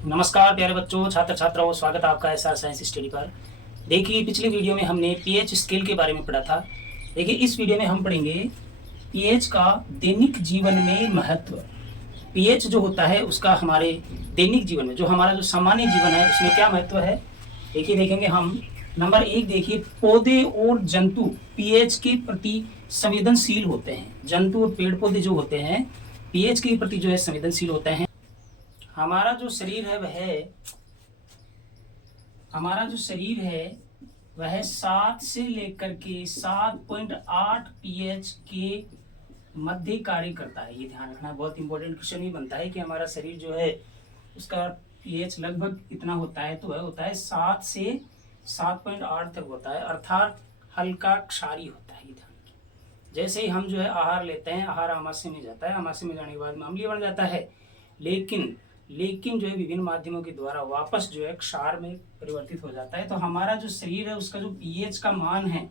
नमस्कार प्यारे बच्चों, छात्र छात्राओं, स्वागत है आपका एसआर साइंस स्टडी पर। देखिए, पिछली वीडियो में हमने पीएच स्केल के बारे में पढ़ा था। देखिए, इस वीडियो में हम पढ़ेंगे पीएच का दैनिक जीवन में महत्व। पीएच जो होता है उसका हमारे दैनिक जीवन में, जो हमारा जो सामान्य जीवन है उसमें क्या महत्व है। देखिए, देखेंगे हम। नंबर 1 देखिए, पौधे और जंतु पीएच के प्रति संवेदनशील होते हैं। जंतु और पेड़ पौधे जो होते हैं पीएच के प्रति जो है संवेदनशील होते हैं। हमारा जो शरीर है वह 7 से लेकर के 7.8 पीएच के मध्य कार्य करता है। ये ध्यान रखना, बहुत इंपॉर्टेंट क्वेश्चन ही बनता है कि हमारा शरीर जो है उसका पीएच लगभग इतना होता है, तो वह होता है 7 से 7.8 तक होता है, अर्थात हल्का क्षारीय होता है। ये ध्यान रखिए। जैसे ही हम जो है आहार लेते हैं, आहार आमाशय में जाता है, आमाशय में जाने के बाद में अम्लीय बन जाता है, लेकिन जो है विभिन्न माध्यमों के द्वारा वापस जो है क्षार में परिवर्तित हो जाता है। तो हमारा जो शरीर है उसका जो पीएच का मान है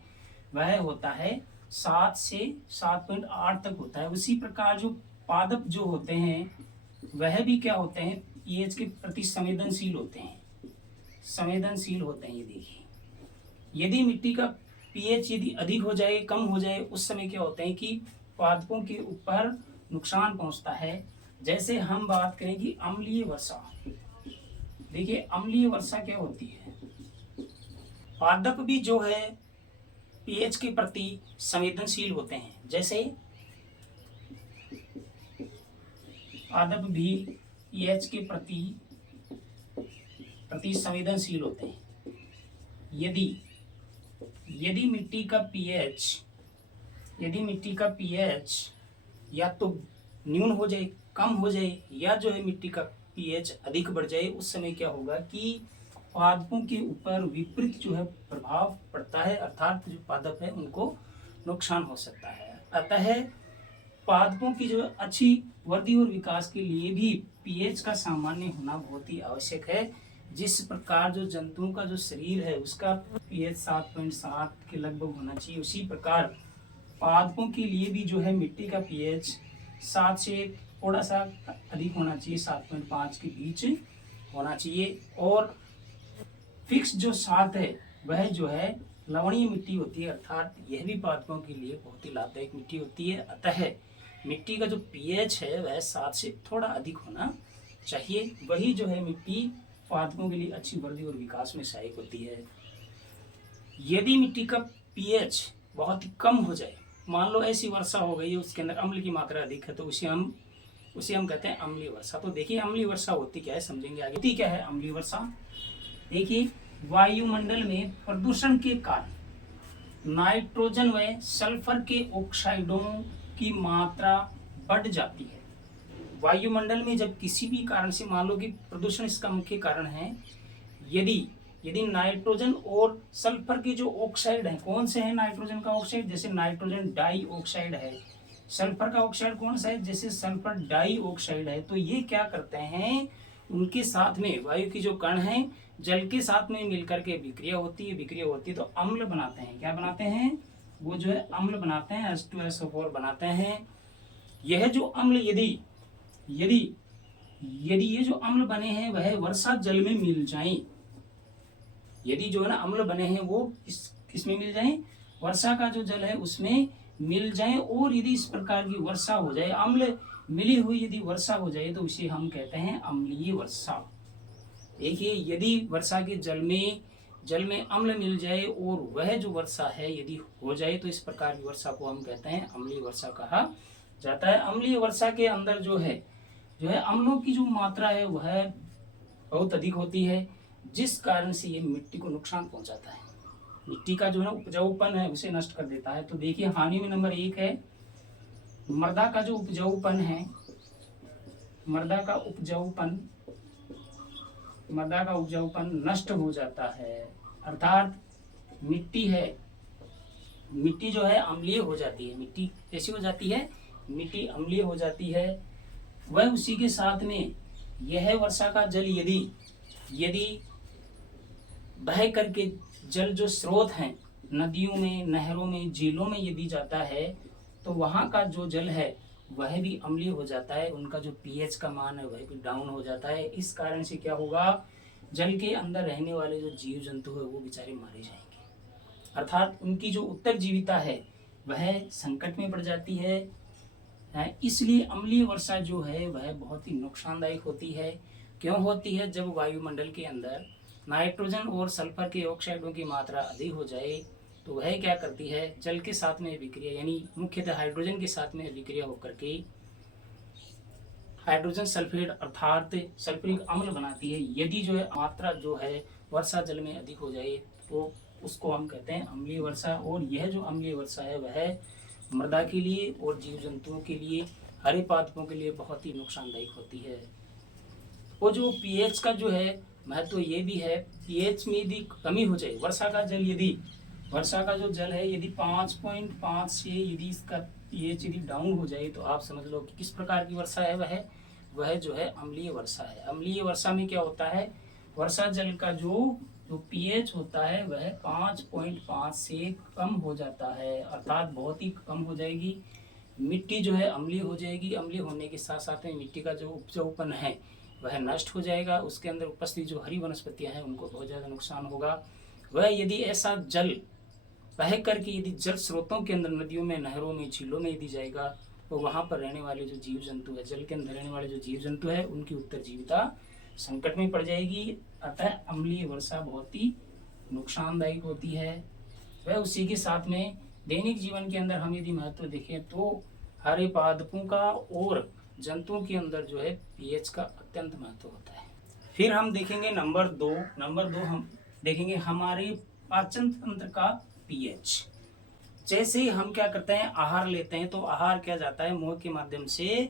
वह होता है 7 से 7.8 तक होता है। उसी प्रकार जो पादप जो होते हैं वह भी क्या होते हैं, पीएच के प्रति संवेदनशील होते हैं। ये देखिए, यदि मिट्टी का पीएच यदि अधिक हो जाए, कम हो जाए, उस समय क्या होते हैं कि पादपों के ऊपर नुकसान पहुंचता है। जैसे हम बात करें कि अम्लीय वर्षा। देखिए, अम्लीय वर्षा क्या होती है, पादप भी जो है पीएच के प्रति संवेदनशील होते हैं। जैसे पादप भी पीएच के प्रति संवेदनशील होते हैं। यदि मिट्टी का पीएच या तो न्यून हो जाए, कम हो जाए, या जो है मिट्टी का पीएच अधिक बढ़ जाए, उस समय क्या होगा कि पादपों के ऊपर विपरीत जो है प्रभाव पड़ता है, अर्थात जो पादप है उनको नुकसान हो सकता है। अतः पादपों की जो अच्छी वृद्धि और विकास के लिए भी पीएच का सामान्य होना बहुत ही आवश्यक है। जिस प्रकार जो जंतुओं का जो शरीर है उसका पीएच 7.7 के लगभग होना चाहिए, उसी प्रकार पादपों के लिए भी जो है मिट्टी का पीएच 7 से थोड़ा सा अधिक होना चाहिए, 7.5 के बीच होना चाहिए। और फिक्स जो 7 है वह जो है लवणीय मिट्टी होती है, अर्थात यह भी पादपों के लिए बहुत ही लाभदायक मिट्टी होती है। अतः मिट्टी का जो पीएच है वह 7 से थोड़ा अधिक होना चाहिए। वही जो है मिट्टी पादपों के लिए अच्छी वृद्धि और विकास में सहायक होती है। यदि मिट्टी का पीएच बहुत ही कम हो जाए, मान लो ऐसी वर्षा हो गई है उसके अंदर अम्ल की मात्रा अधिक है, तो उसे हम कहते हैं अम्लीय वर्षा। तो देखिए, अम्लीय वर्षा होती क्या है समझेंगे आगे। होती क्या है अम्लीय वर्षा? देखिए, वायुमंडल में प्रदूषण के कारण नाइट्रोजन व सल्फर के ऑक्साइडों की मात्रा बढ़ जाती है। वायुमंडल में जब किसी भी कारण से, मान लो कि प्रदूषण इसका मुख्य कारण है, यदि नाइट्रोजन और सल्फर के जो ऑक्साइड हैं, कौन से हैं नाइट्रोजन का ऑक्साइड, जैसे नाइट्रोजन डाई ऑक्साइड है। सल्फर का ऑक्साइड कौन सा है, जैसे सल्फर डाई ऑक्साइड है। तो ये क्या करते हैं, उनके साथ में वायु की जो कण है जल के साथ में मिलकर के विक्रिया होती है तो अम्ल बनाते हैं। क्या बनाते हैं, वो जो है अम्ल बनाते हैं, H2SO4 बनाते हैं। यह जो अम्ल यदि ये जो अम्ल बने हैं वह वर्षा जल में मिल जाएं, यदि जो है ना अम्ल बने हैं वो किसमें मिल जाएं, वर्षा का जो जल है उसमें मिल जाएं। और यदि इस प्रकार की वर्षा हो जाए, अम्ल मिली हुई यदि वर्षा हो जाए, तो उसे हम कहते हैं अम्लीय वर्षा। देखिए, यदि वर्षा के जल में अम्ल मिल जाए और वह जो वर्षा है यदि हो जाए, तो इस प्रकार की वर्षा को हम कहते हैं अम्लीय वर्षा कहा जाता है। अम्लीय वर्षा के अंदर जो है अम्लों की जो मात्रा है वह बहुत अधिक होती है, जिस कारण से ये मिट्टी को नुकसान पहुंचाता है। मिट्टी का जो है उपजाऊपन है उसे नष्ट कर देता है। तो देखिए, हानि में नंबर 1 है मृदा का जो उपजाऊपन है, मृदा का उपजाऊपन नष्ट हो जाता है, अर्थात मिट्टी जो है अम्लीय हो जाती है। मिट्टी कैसी हो जाती है, मिट्टी अम्लीय हो जाती है। वह उसी के साथ में यह वर्षा का जल यदि बह करके जल जो स्रोत हैं, नदियों में, नहरों में, झीलों में यदि जाता है, तो वहाँ का जो जल है वह भी अम्लीय हो जाता है, उनका जो पीएच का मान है वह भी डाउन हो जाता है। इस कारण से क्या होगा, जल के अंदर रहने वाले जो जीव जंतु है वो बेचारे मारे जाएंगे, अर्थात उनकी जो उत्तरजीविता है वह संकट में पड़ जाती है। इसलिए अम्लीय वर्षा जो है वह बहुत ही नुकसानदायक होती है। क्यों होती है? जब वायुमंडल के अंदर नाइट्रोजन और सल्फर के ऑक्साइडों की मात्रा अधिक हो जाए तो वह क्या करती है, जल के साथ में अभिक्रिया यानी मुख्यतः हाइड्रोजन के साथ में अभिक्रिया होकर के हाइड्रोजन सल्फेट अर्थात सल्फ्यूरिक अम्ल बनाती है। यदि जो है मात्रा जो है वर्षा जल में अधिक हो जाए तो उसको हम कहते हैं अम्लीय वर्षा। और यह जो अम्लीय वर्षा है वह मृदा के लिए और जीव जंतुओं के लिए, हरे पादपों के लिए बहुत ही नुकसानदायक होती है। और जो पीएच का जो है महत्व ये भी है, पीएच में यदि कमी हो जाए, वर्षा का जो जल है यदि 5.5 से यदि इसका पीएच यदि डाउन हो जाए तो आप समझ लो कि किस प्रकार की वर्षा है वह जो है अम्लीय वर्षा है। अम्लीय वर्षा में क्या होता है, वर्षा जल का जो पीएच होता है वह 5.5 से कम हो जाता है, अर्थात बहुत ही कम हो जाएगी। मिट्टी जो है अम्लीय हो जाएगी, अम्लीय होने के साथ साथ में मिट्टी का जो उपजाऊपन है वह नष्ट हो जाएगा, उसके अंदर उपस्थित जो हरी वनस्पतियां हैं उनको बहुत ज़्यादा नुकसान होगा। वह यदि ऐसा जल बह करके यदि जल स्रोतों के अंदर, नदियों में, नहरों में, झीलों में यदि जाएगा तो वहाँ पर रहने वाले जो जीव जंतु है, जल के अंदर रहने वाले जो जीव जंतु है उनकी उत्तरजीविता संकट में पड़ जाएगी। अतः अम्लीय वर्षा बहुत ही नुकसानदायक होती है। वह उसी के साथ में दैनिक जीवन के अंदर हम यदि महत्व देखें तो हरे पादपों का और जंतुओं के अंदर जो है पीएच का अत्यंत महत्व होता है। फिर हम देखेंगे नंबर दो हम देखेंगे हमारे पाचन तंत्र का पीएच। जैसे हम क्या करते हैं, आहार लेते हैं तो आहार क्या जाता है, मुंह के माध्यम से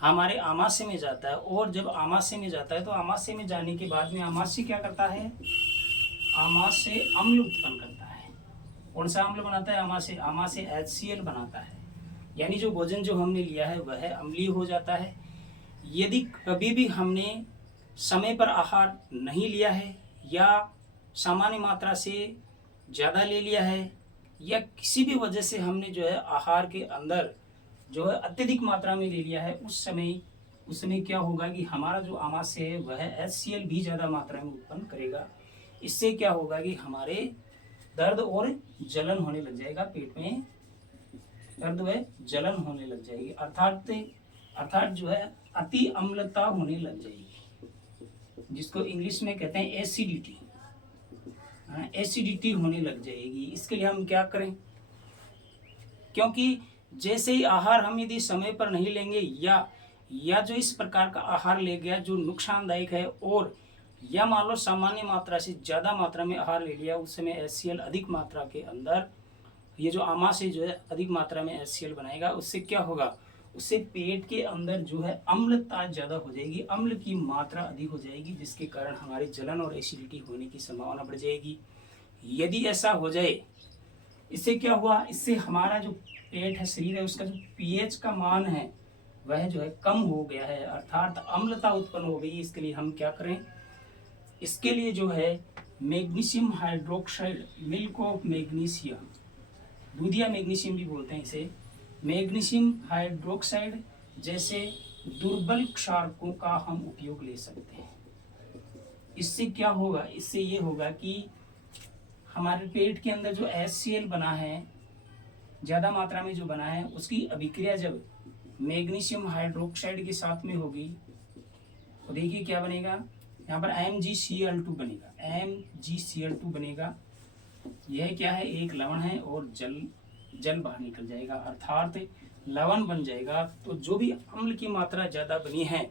हमारे आमाशय में जाता है। और जब आमाशय में जाता है तो आमाशय में जाने के बाद में आमाशय क्या करता है, आमाशय अम्ल उत्पन्न करता है। कौन सा अम्ल बनाता है? आमाशय HCl बनाता है, यानी जो भोजन जो हमने लिया है वह अम्लीय हो जाता है। यदि कभी भी हमने समय पर आहार नहीं लिया है या सामान्य मात्रा से ज़्यादा ले लिया है या किसी भी वजह से हमने जो है आहार के अंदर जो है अत्यधिक मात्रा में ले लिया है, उस समय क्या होगा कि हमारा जो आमाशय है वह HCl भी ज़्यादा मात्रा में उत्पन्न करेगा। इससे क्या होगा कि हमारे दर्द और जलन होने लग जाएगा, पेट में दर्द व जलन होने लग जाएगी, अर्थात जो है अति अम्लता होने लग जाएगी, जिसको इंग्लिश में कहते हैं एसिडिटी होने लग जाएगी। इसके लिए हम क्या करें, क्योंकि जैसे ही आहार हम यदि समय पर नहीं लेंगे या जो इस प्रकार का आहार ले गया जो नुकसानदायक है, और या मान लो सामान्य मात्रा से ज़्यादा मात्रा में आहार ले लिया, उस समय HCl अधिक मात्रा के अंदर ये जो आमाशय जो है अधिक मात्रा में HCl बनाएगा। उससे क्या होगा, उससे पेट के अंदर जो है अम्लता ज़्यादा हो जाएगी, अम्ल की मात्रा अधिक हो जाएगी, जिसके कारण हमारी जलन और एसिडिटी होने की संभावना बढ़ जाएगी। यदि ऐसा हो जाए, इससे क्या हुआ, इससे हमारा जो पेट है, शरीर है, उसका जो पीएच का मान है वह जो है कम हो गया है, अर्थात अम्लता उत्पन्न हो गई। इसके लिए हम क्या करें, इसके लिए जो है magnesium hydroxide, milk of magnesium, दूधिया मैग्नीशियम भी बोलते हैं इसे, मैग्नीशियम हाइड्रोक्साइड जैसे दुर्बल क्षारकों का हम उपयोग ले सकते हैं। इससे क्या होगा, इससे ये होगा कि हमारे पेट के अंदर जो HCl बना है, ज़्यादा मात्रा में जो बना है, उसकी अभिक्रिया जब मैग्नीशियम हाइड्रोक्साइड के साथ में होगी तो देखिए क्या बनेगा, यहाँ पर MgCl2 बनेगा, MgCl2 बनेगा। यह क्या है, एक लवण है और जल बाहर निकल जाएगा, अर्थात लवण बन जाएगा। तो जो भी अम्ल की मात्रा ज़्यादा बनी है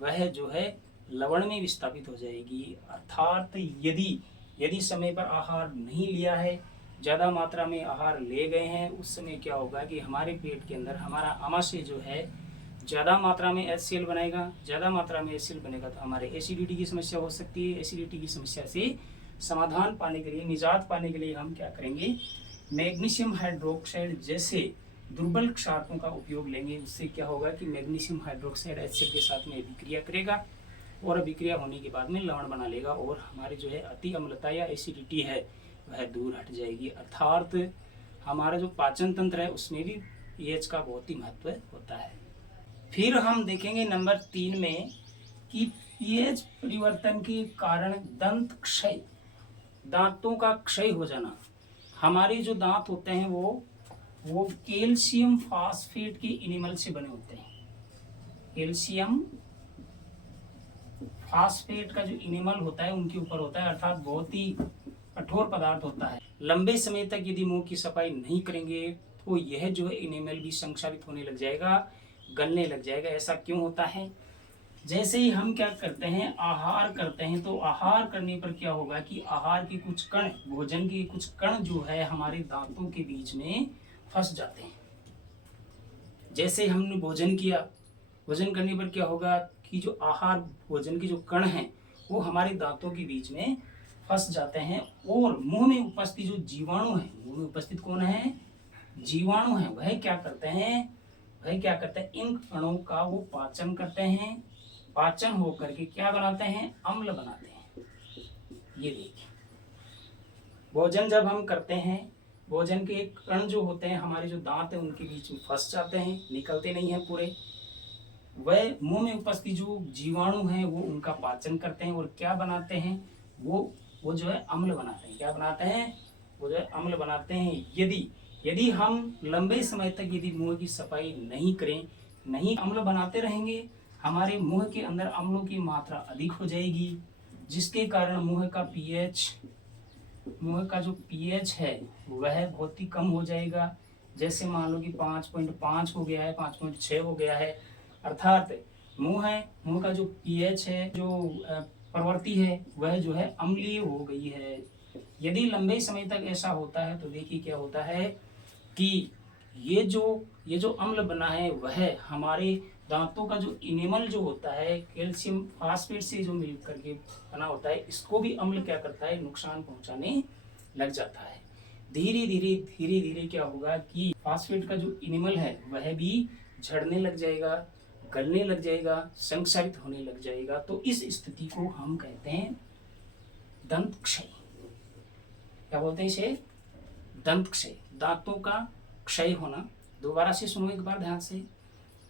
वह जो है लवण में विस्थापित हो जाएगी। अर्थात यदि समय पर आहार नहीं लिया है, ज़्यादा मात्रा में आहार ले गए हैं, उस समय क्या होगा कि हमारे पेट के अंदर हमारा आमाशय जो है ज़्यादा मात्रा में HCl बनाएगा। ज़्यादा मात्रा में HCl बनेगा तो हमारे एसिडिटी की समस्या हो सकती है। एसिडिटी की समस्या से समाधान पाने के लिए, निजात पाने के लिए हम क्या करेंगे, मैग्नीशियम हाइड्रोक्साइड जैसे दुर्बल क्षारकों का उपयोग लेंगे। उससे क्या होगा कि मैग्नीशियम हाइड्रोक्साइड HCl के साथ में अभिक्रिया करेगा और अभिक्रिया होने के बाद में लवण बना लेगा और हमारी जो है अति अम्लता या एसिडिटी है वह दूर हट जाएगी। अर्थात हमारा जो पाचन तंत्र है उसमें भी पीएच का बहुत ही महत्व होता है। फिर हम देखेंगे नंबर 3 में कि पीएच परिवर्तन के कारण दंत क्षय, दांतों का क्षय हो जाना। हमारे जो दांत होते हैं वो कैल्शियम फास्फेट के इनेमल से बने होते हैं। कैल्शियम फास्फेट का जो इनेमल होता है उनके ऊपर होता है, अर्थात बहुत ही कठोर पदार्थ होता है। लंबे समय तक यदि मुंह की सफाई नहीं करेंगे तो यह जो है इनेमल भी संक्षारित होने लग जाएगा, गलने लग जाएगा। ऐसा क्यों होता है? जैसे ही हम क्या करते हैं, आहार करते हैं, तो आहार करने पर क्या होगा कि आहार के कुछ कण, भोजन के कुछ कण जो है हमारे दांतों के बीच में फंस जाते हैं। जैसे हमने भोजन किया, भोजन करने पर क्या होगा कि जो आहार भोजन के जो कण हैं वो हमारे दांतों के बीच में फंस जाते हैं, और मुंह में उपस्थित जो जीवाणु है, मुंह में उपस्थित कौन है? जीवाणु है। वह क्या करते हैं, इन कणों का वो पाचन करते हैं। पाचन होकर के क्या बनाते हैं? अम्ल बनाते हैं। ये देखिए, भोजन जब हम करते हैं, भोजन के कण जो होते हैं हमारे जो दांत है उनके बीच में फंस जाते हैं, निकलते नहीं है पूरे। वह मुंह में उपस्थित जो जीवाणु हैं वो उनका पाचन करते हैं, और क्या बनाते हैं? वो जो है अम्ल बनाते हैं। क्या बनाते हैं? वो जो है अम्ल बनाते हैं। यदि हम लंबे समय तक यदि मुंह की सफाई नहीं करें, नहीं अम्ल बनाते रहेंगे, हमारे मुंह के अंदर अम्लों की मात्रा अधिक हो जाएगी, जिसके कारण मुंह का जो पीएच है वह बहुत ही कम हो जाएगा। जैसे मान लो कि 5.5 हो गया है, 5.6 हो गया है, अर्थात मुंह का जो पीएच है, जो प्रवृत्ति है, वह जो है अम्लीय हो गई है। यदि लंबे समय तक ऐसा होता है तो देखिए क्या होता है कि ये जो अम्ल बना है वह हमारे दांतों का जो इनेमल जो होता है कैल्शियम फास्फेट से जो मिल करके बना होता है, इसको भी अम्ल क्या करता है? नुकसान पहुंचाने लग जाता है। धीरे धीरे क्या होगा कि फास्फेट का जो इनेमल है वह भी झड़ने लग जाएगा, गलने लग जाएगा, संक्षारित होने लग जाएगा। तो इस स्थिति को हम कहते हैं दंत क्षय। क्या बोलते हैं इसे? दंत क्षय, दांतों का क्षय होना। दोबारा से सुनो एक बार ध्यान से।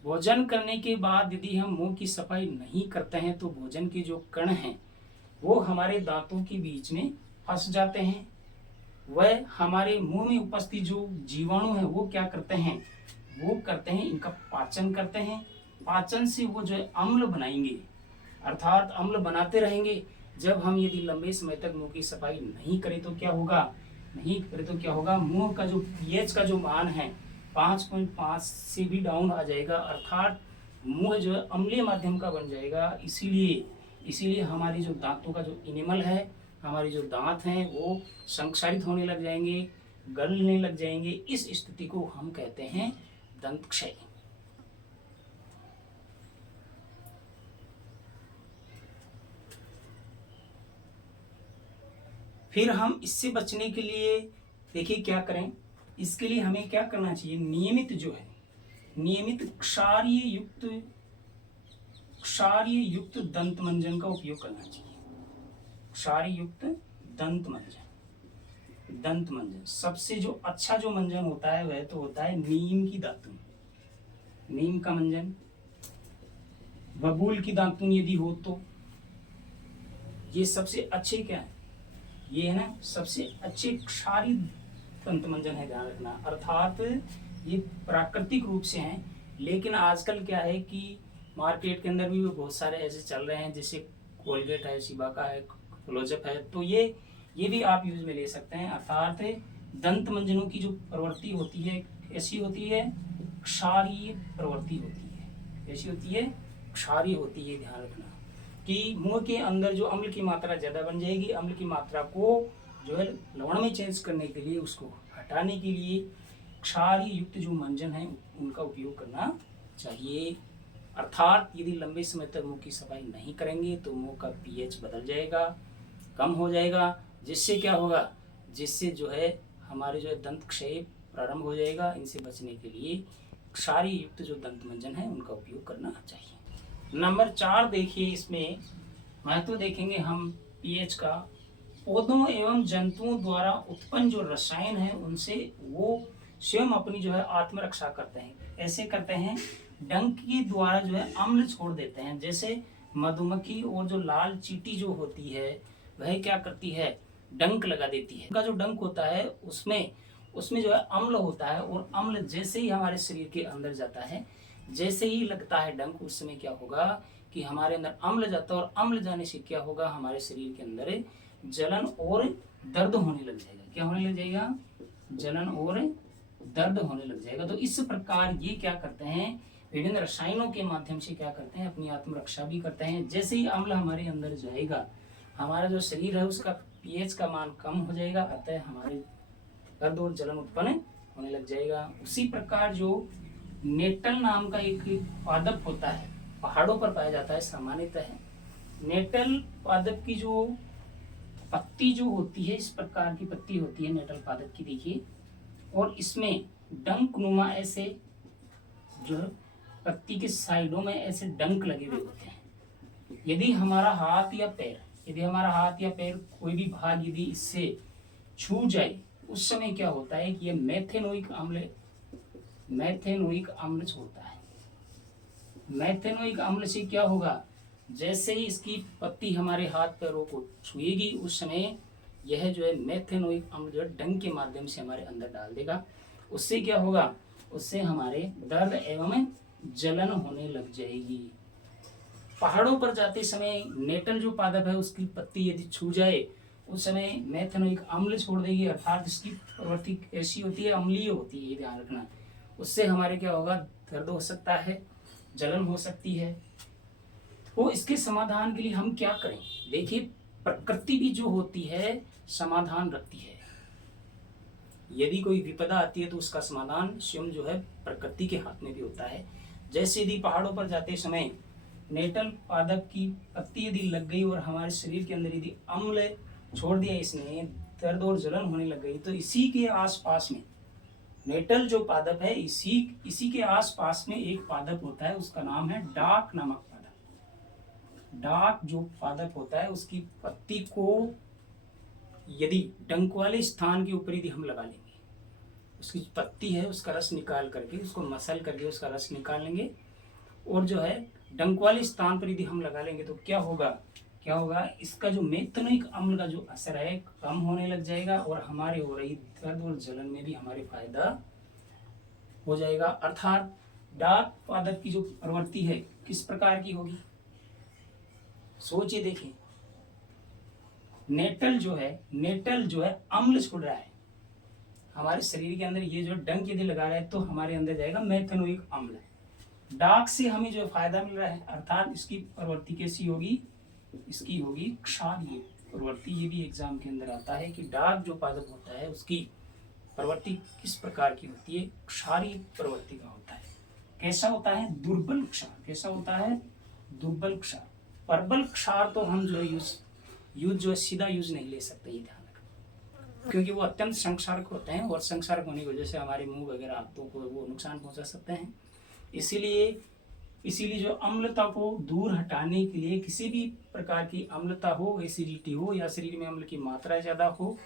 भोजन करने के बाद यदि हम मुंह की सफाई नहीं करते हैं तो भोजन के जो कण हैं वो हमारे दांतों के बीच में फंस जाते हैं। वह हमारे मुंह में उपस्थित जो जीवाणु है वो क्या करते हैं? इनका पाचन करते हैं। पाचन से वो जो है अम्ल बनाएंगे, अर्थात अम्ल बनाते रहेंगे। जब हम यदि लंबे समय तक मुंह की सफाई नहीं करें तो क्या होगा? मुंह का जो पीएच का जो मान है 5.5 से भी डाउन आ जाएगा, अर्थात मुंह जो है अम्लीय माध्यम का बन जाएगा। इसीलिए हमारी जो दांतों का जो इनेमल है, हमारे जो दांत हैं वो संक्षारित होने लग जाएंगे, गलने लग जाएंगे। इस स्थिति को हम कहते हैं दंत क्षय। फिर हम इससे बचने के लिए देखिए क्या करें। इसके लिए हमें क्या करना चाहिए? नियमित क्षारीय युक्त दंत मंजन का उपयोग करना चाहिए। क्षारीय युक्त दंत मंजन सबसे जो अच्छा जो मंजन होता है वह तो होता है नीम की दातुन, नीम का मंजन। बबूल की दातुन यदि हो तो ये सबसे अच्छे क्या है? ये है ना सबसे अच्छे क्षारीय दंत मंजन है, ध्यान रखना। अर्थात ये प्राकृतिक रूप से हैं, लेकिन आजकल क्या है कि मार्केट के अंदर भी बहुत सारे ऐसे चल रहे हैं, जैसे कोलगेट है, शिबाका है, क्लोजअप है, तो ये भी आप यूज में ले सकते हैं। अर्थात दंत मंजनों की जो प्रवृत्ति होती है कैसी होती है? क्षारीय प्रवृत्ति होती है। कैसी होती है? क्षारीय होती है। ध्यान रखना कि मुंह के अंदर जो अम्ल की मात्रा ज्यादा बन जाएगी, अम्ल की मात्रा को जो है लवण में चेंज करने के लिए, उसको हटाने के लिए क्षारीय युक्त जो मंजन है उनका उपयोग करना चाहिए। अर्थात यदि लंबे समय तक मुंह की सफाई नहीं करेंगे तो मुंह का पीएच बदल जाएगा, कम हो जाएगा, जिससे क्या होगा? जिससे जो है हमारे जो है दंत क्षय प्रारंभ हो जाएगा। इनसे बचने के लिए क्षारीय युक्त जो दंत मंजन है उनका उपयोग करना चाहिए। नंबर 4 देखिए, इसमें महत्व देखेंगे हम पीएच का। पौधों एवं जंतुओं द्वारा उत्पन्न जो रसायन है उनसे वो स्वयं अपनी जो है आत्मरक्षा करते हैं। ऐसे करते हैं, डंक के द्वारा जो है अम्ल छोड़ देते हैं। जैसे मधुमक्खी और जो लाल चींटी जो होती है वह क्या करती है, डंक लगा देती है। उनका जो डंक होता है उसमें उसमें जो है अम्ल होता है, और अम्ल जैसे ही हमारे शरीर के अंदर जाता है, जैसे ही लगता है डंक, उस समय क्या होगा कि हमारे अंदर अम्ल जाता है, और अम्ल जाने से क्या होगा, हमारे शरीर के अंदर जलन और दर्द होने लग जाएगा। क्या होने लग जाएगा, जलन और दर्द होने लग जाएगा। तो इस प्रकार ये क्या करते हैं, विभिन्न रसायनों के माध्यम से क्या करते हैं, अपनी आत्मरक्षा भी करते हैं। जैसे ही अम्ल हमारे अंदर जाएगा, हमारा जो शरीर है उसका पीएच का मान कम हो जाएगा, अतः हमारे दर्द और जलन उत्पन्न होने लग जाएगा। उसी प्रकार जो नेटल नाम का एक पादप होता है, पहाड़ों पर पाया जाता है सामान्यतः। नेटल पादप की जो पत्ती जो होती है, इस प्रकार की पत्ती होती है नेटल पादप की, देखिए, और इसमें डंक नुमा ऐसे जो पत्ती के साइडों में ऐसे डंक लगे हुए होते हैं। यदि हमारा हाथ या पैर कोई भी भाग यदि इससे छू जाए, उस समय क्या होता है कि ये मेथेनोइक अम्ल छोड़ता है। मेथेनोइक अम्ल से क्या होगा, जैसे ही इसकी पत्ती हमारे हाथ पैरों को छुएगी, उस समय यह जो है मेथेनोइक अम्ल जो है डंक के माध्यम से हमारे अंदर डाल देगा। उससे क्या होगा, उससे हमारे दर्द एवं जलन होने लग जाएगी। पहाड़ों पर जाते समय नेटल जो पादप है उसकी पत्ती यदि छू जाए, उस समय मेथेनोइक अम्ल छोड़ देगी, अर्थात इसकी प्रवृत्ति ऐसी होती है, अम्लीय होती है, ये ध्यान रखना। उससे हमारे क्या होगा, दर्द हो सकता है, जलन हो सकती है। तो इसके समाधान के लिए हम क्या करें, देखिए, प्रकृति भी जो होती है समाधान रखती है। यदि कोई विपदा आती है तो उसका समाधान स्वयं जो है प्रकृति के हाथ में भी होता है। जैसे यदि पहाड़ों पर जाते समय नेटल पादप की पत्ती यदि लग गई और हमारे शरीर के अंदर यदि अम्ल छोड़ दिया इसने, दर्द और जलन होने लग गई, तो इसी के आसपास में नेटल जो पादप है, इसी के आसपास में एक पादप होता है, उसका नाम है डाक नामक पादप। डाक जो पादप होता है उसकी पत्ती को यदि डंक वाले स्थान के ऊपर यदि हम लगा लेंगे, उसकी पत्ती है उसका रस निकाल करके, उसको मसल करके उसका रस निकाल लेंगे, और जो है डंक वाले स्थान पर यदि हम लगा लेंगे, तो क्या होगा, इसका जो मेथेनोइक अम्ल का जो असर है कम होने लग जाएगा, और हमारे हो रही दर्द और जलन में भी हमारे फायदा हो जाएगा। अर्थात डाक पादप की जो प्रवृत्ति है किस प्रकार की होगी, सोचिए, देखिए, नेटल जो है अम्ल छोड़ रहा है हमारे शरीर के अंदर, ये जो डंक यदि लगा रहा है तो हमारे अंदर जाएगा मेथेनोइक अम्ल। डाक से हमें जो फायदा मिल रहा है, अर्थात इसकी प्रवृत्ति कैसी होगी, इसकी होगी क्षारीय प्रवृत्ति। ये भी एग्जाम के अंदर आता है कि डाक जो पादप होता है उसकी प्रवृत्ति किस प्रकार की होती है, क्षारीय प्रवृत्ति का होता है। कैसा होता है, दुर्बल क्षार। कैसा होता है, दुर्बल क्षार। प्रबल क्षार तो हम जो है यूज जो है सीधा यूज नहीं ले सकते, ये ध्यान रखना, क्योंकि वो अत्यंत संक्षारक होते हैं, और संक्षारक होने की वजह से हमारे मुंह वगैरह हाथों को वो नुकसान पहुंचा सकते हैं। इसीलिए जो अम्लता को दूर हटाने के लिए, किसी भी प्रकार की अम्लता हो, एसिडिटी हो, या शरीर में अम्ल की मात्रा ज़्यादा हो,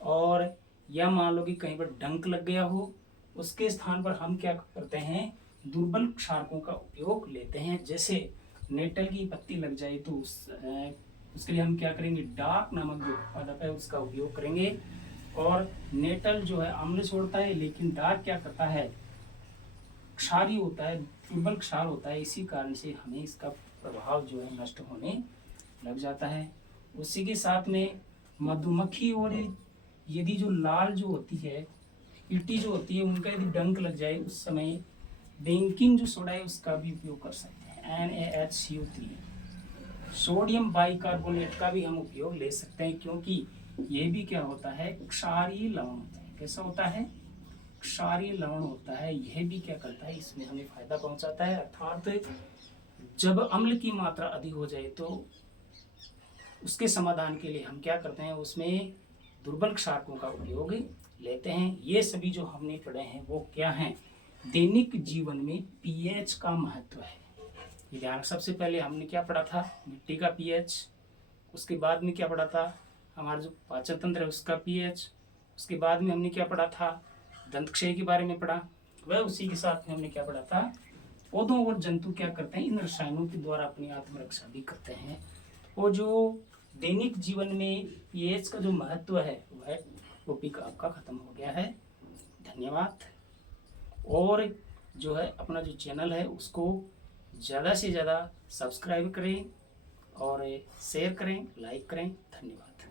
और या मान लो कि कहीं पर डंक लग गया हो, उसके स्थान पर हम क्या करते हैं, दुर्बल क्षारकों का उपयोग लेते हैं। जैसे नेटल की पत्ती लग जाए तो उसके लिए हम क्या करेंगे, डाक नामक जो पादप है उसका उपयोग करेंगे। और नेटल जो है अम्ल छोड़ता है, लेकिन डाक क्या करता है, क्षारी होता है, दुर्बल क्षार होता है, इसी कारण से हमें इसका प्रभाव जो है नष्ट होने लग जाता है। उसी के साथ में मधुमक्खी और यदि जो लाल जो होती है, ईटी जो होती है, उनका यदि डंक लग जाए, उस समय बेकिंग जो सोडा है उसका भी उपयोग कर सकते हैं, NaHCO3, सोडियम बाइकार्बोनेट का भी हम उपयोग ले सकते हैं, क्योंकि ये भी क्या होता है, क्षारीय लवण होता है। कैसा होता है, क्षारीय लवण होता है। यह भी क्या करता है, इसमें हमें फायदा पहुंचाता है। अर्थात जब अम्ल की मात्रा अधिक हो जाए तो उसके समाधान के लिए हम क्या करते हैं, उसमें दुर्बल क्षारकों का उपयोग लेते हैं। ये सभी जो हमने पढ़े हैं वो क्या हैं, दैनिक जीवन में पीएच का महत्व है। ध्यान, सबसे पहले हमने क्या पढ़ा था, मिट्टी का पीएच। उसके बाद में क्या पढ़ा था, हमारा जो पाचन तंत्र है उसका पीएच। उसके बाद में हमने क्या पढ़ा था, दंत क्षय के बारे में पढ़ा। वह उसी के साथ में हमने क्या पढ़ा था, पौधों और जंतु क्या करते हैं, इन रसायनों के द्वारा अपनी आत्मरक्षा भी करते हैं। और जो दैनिक जीवन में पीएच का जो महत्व है वह टॉपिक आपका खत्म हो गया है। धन्यवाद। और जो है अपना जो चैनल है उसको ज़्यादा से ज़्यादा सब्सक्राइब करें और शेयर करें, लाइक करें। धन्यवाद।